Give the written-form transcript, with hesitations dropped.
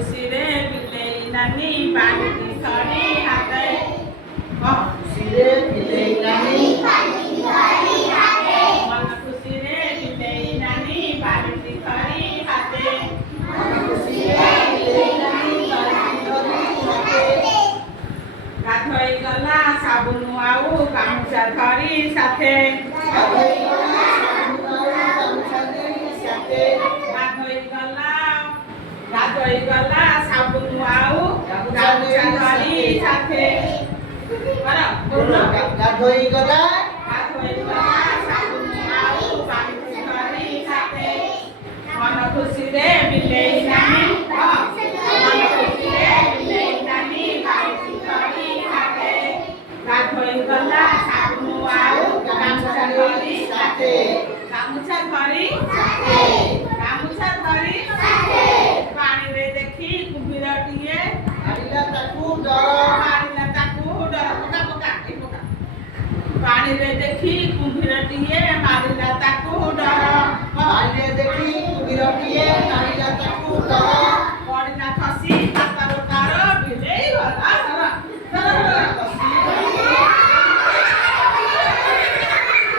ଖୁସିରେ ବିଲେଇ ନାନୀ ପାଣି ଧରି ହାତେ ଖୁସିରେ ବିଲେଇ ନାନୀ ମନ ଖୁସିରେ ବିଲେଇ ନାନୀ ପାଣି ଧରି ହାତେ ଖୁସିରେ ବିଲେଇ ନାନୀ ପାଣି ଧରି ହାତେ ଗାଧୋଇ ଗଲା ସାବୁନ ଆଉ ଗାମୁଛା ଧରି ସାଥେ ଗାଧୋଇ ଗଲା ଗାଧୋଇ ଗଲା ସାବୁନ ଆଉ ଗାମୁଛା ଧରି ସାଥେ ଗାଧୋଇ ଗଲା ସାବୁନ ଆଉ ଗାମୁଛା ଧରି ସାଥେ ମନ ଖୁସିରେ ବିଲେଇ ନାନୀ ମନ ଖୁସିରେ ବିଲେଇ ନାନୀ ପାଣି ଧରି ହାତେ ଗାଧୋଇ ଗଲା ସାବୁନ ଆଉ ଗାମୁଛା ଧରି ସାଥେ ଗାମୁଛା ଧରି ପାଣିରେ ଦେଖି କୁମ୍ଭୀରଟିଏ ମାରିଲା ତାକୁ ଡର ପାଣିରେ ଦେଖି କୁମ୍ଭୀରଟିଏ ମାରିଲା ତାକୁ